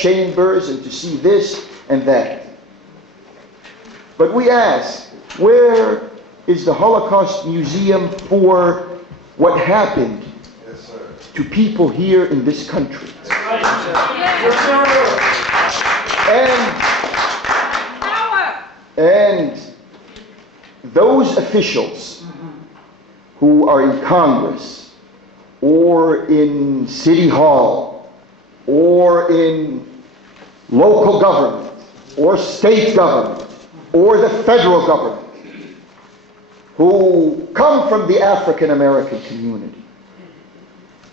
chambers and to see this and that. But we ask, where is the Holocaust Museum for what happened to people here in this country? And those officials who are in Congress or in City Hall or in local government or state government or the federal government who come from the African American community,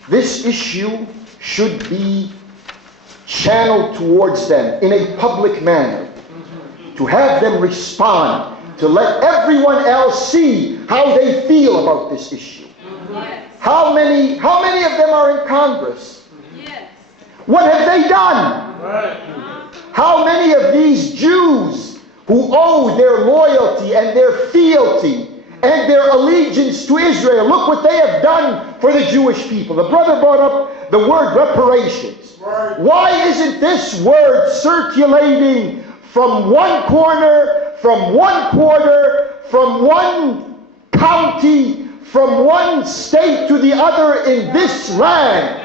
this issue should be channeled towards them in a public manner, to have them respond, to let everyone else see how they feel about this issue. How many of them are in Congress? What have they done? How many of these Jews who owe their loyalty and their fealty and their allegiance to Israel, look what they have done for the Jewish people. The brother brought up the word reparations. Why isn't this word circulating from one corner, from one quarter, from one county, from one state to the other in this land?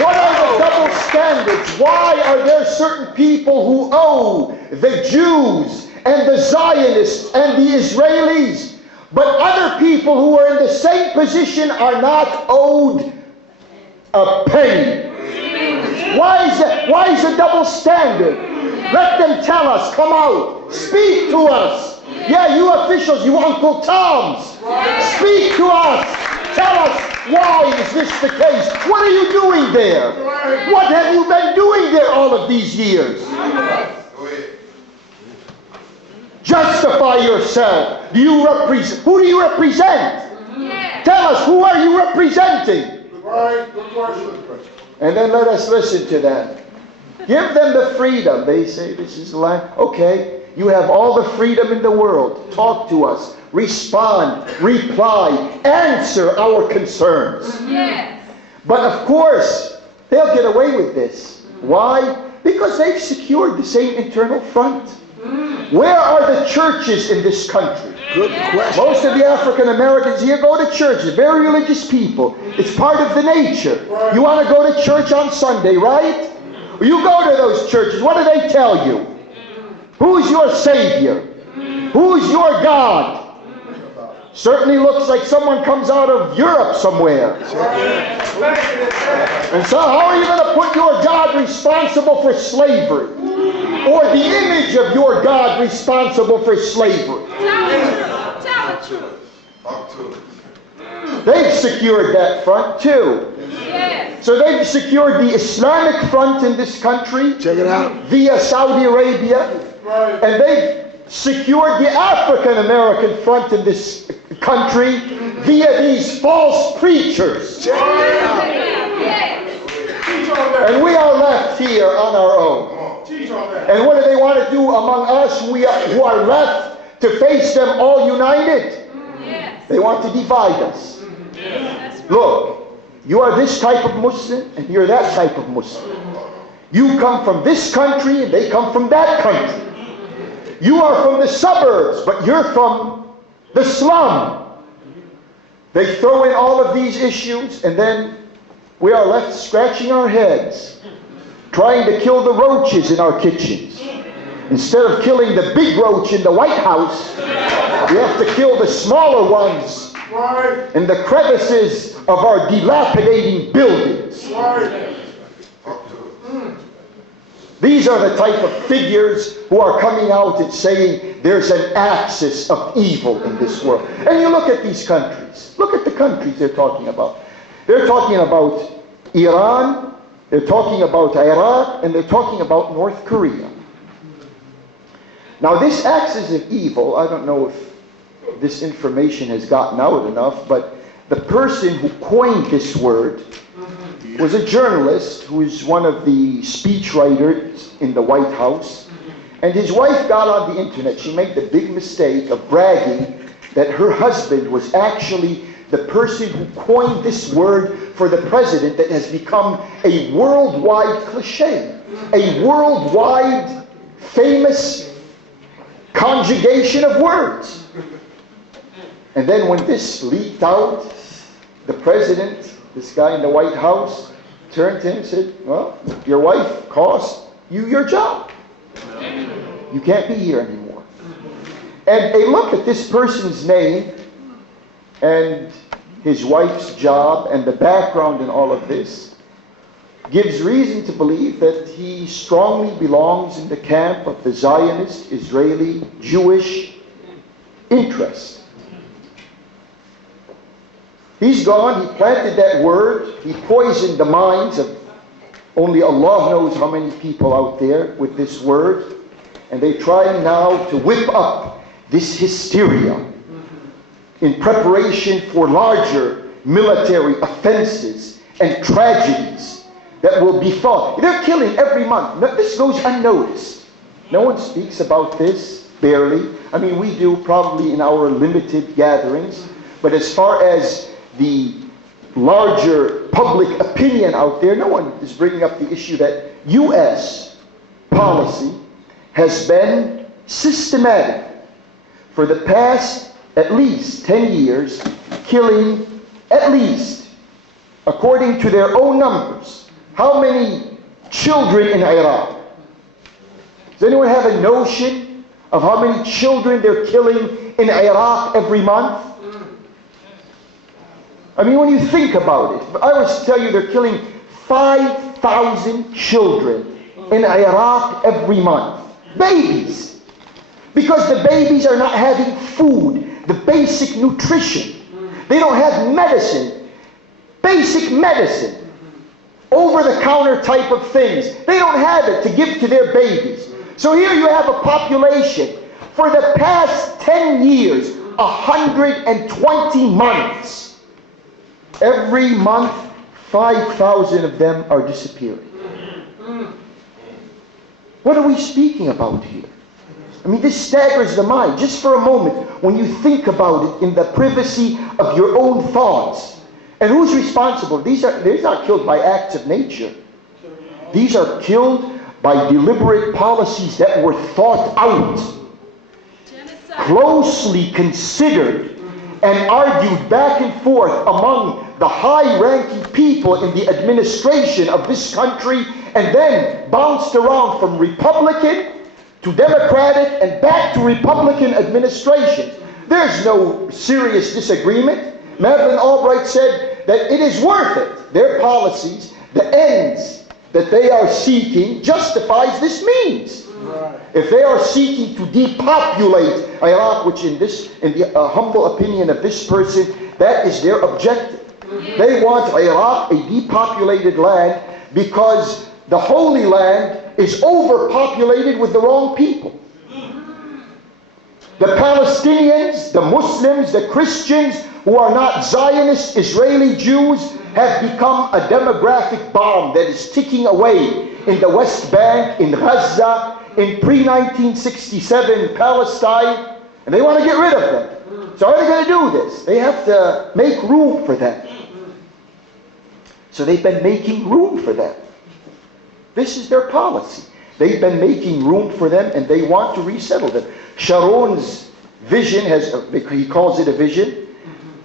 What are the double standards? Why are there certain people who owe the Jews and the Zionists and the Israelis, but other people who are in the same position are not owed a penny? Why is that? Why is a double standard? Let them tell us. Come out. Speak to us. Yeah, you officials, you Uncle Toms. Speak to us. Tell us, why is this the case? What are you doing there? What have you been doing there all of these years? Justify yourself. Do you represent? Who do you represent? Tell us, who are you representing? And then let us listen to them. Give them the freedom. They say this is life. Okay, you have all the freedom in the world. Talk to us. Respond, reply, answer our concerns. But of course, they'll get away with this. Why? Because they've secured the same internal front. Where are the churches in this country? Good question. Most of the African Americans here go to churches, very religious people. It's part of the nature. You want to go to church on Sunday, right? You go to those churches. What do they tell you? Who's your Savior? Who's your God? Certainly looks like someone comes out of Europe somewhere. And so how are you going to put your God responsible for slavery? Or the image of your God responsible for slavery? Tell the truth. They've secured that front too. So they've secured the Islamic front in this country. Check it out. Via Saudi Arabia. And they've secured the African American front in this country via these false preachers. And we are left here on our own. And what do they want to do among us who are left to face them all united? They want to divide us. Look, you are this type of Muslim and you're that type of Muslim. You come from this country and they come from that country. You are from the suburbs, but you're from the slum. They throw in all of these issues, and then we are left scratching our heads, trying to kill the roaches in our kitchens. Instead of killing the big roach in the White House, we have to kill the smaller ones in the crevices of our dilapidating buildings. These are the type of figures who are coming out and saying there's an axis of evil in this world. And you look at these countries. Look at the countries they're talking about. They're talking about Iran, they're talking about Iraq, and they're talking about North Korea. Now this axis of evil, I don't know if this information has gotten out enough, but the person who coined this word was a journalist who is one of the speechwriters in the White House. And his wife got on the internet. She made the big mistake of bragging that her husband was actually the person who coined this word for the president that has become a worldwide cliche, a worldwide famous conjugation of words. And then when this leaked out, the president, this guy in the White House, turned to him and said, well, your wife cost you your job. You can't be here anymore. And a look at this person's name and his wife's job and the background in all of this gives reason to believe that he strongly belongs in the camp of the Zionist, Israeli, Jewish interest. He's gone, he planted that word, he poisoned the minds of only Allah knows how many people out there with this word, and they're trying now to whip up this hysteria in preparation for larger military offenses and tragedies that will befall. They're killing every month. This goes unnoticed. No one speaks about this, barely. I mean, we do probably in our limited gatherings, but as far as the larger public opinion out there, no one is bringing up the issue that U.S. policy has been systematic for the past at least 10 years, killing at least, according to their own numbers, how many children in Iraq? Does anyone have a notion of how many children they're killing in Iraq every month? I mean, when you think about it, I always tell you they're killing 5,000 children in Iraq every month. Babies. Because the babies are not having food, the basic nutrition. They don't have medicine, basic medicine, over-the-counter type of things. They don't have it to give to their babies. So here you have a population, for the past 10 years, 120 months. Every month, 5,000 of them are disappearing. What are we speaking about here? I mean, this staggers the mind. Just for a moment, when you think about it in the privacy of your own thoughts. And who's responsible? They're not killed by acts of nature. These are killed by deliberate policies that were thought out, closely considered, and argued back and forth among the high-ranking people in the administration of this country, and then bounced around from Republican to Democratic and back to Republican administrations. There's no serious disagreement. Madeleine Albright said that it is worth it. Their policies, the ends that they are seeking, justifies this means. Right. If they are seeking to depopulate Iraq, which in the humble opinion of this person, that is their objective. They want Iraq, a depopulated land, because the Holy Land is overpopulated with the wrong people. The Palestinians, the Muslims, the Christians who are not Zionist Israeli Jews have become a demographic bomb that is ticking away in the West Bank, in Gaza, in pre-1967 Palestine, and they want to get rid of them. So how are they going to do this? They have to make room for them. So they've been making room for them. This is their policy. They've been making room for them, and they want to resettle them. Sharon's vision he calls it a vision.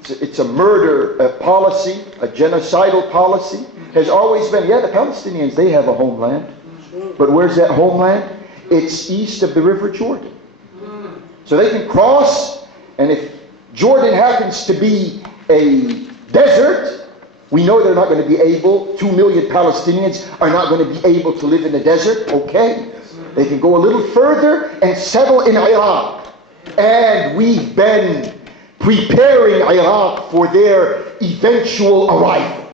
It's a murder policy, a genocidal policy. Has always been, the Palestinians, they have a homeland. But where's that homeland? It's east of the River Jordan. So they can cross, and if Jordan happens to be a desert, we know they're not going to be able, 2 million Palestinians are not going to be able to live in the desert. Okay. They can go a little further and settle in Iraq. And we've been preparing Iraq for their eventual arrival.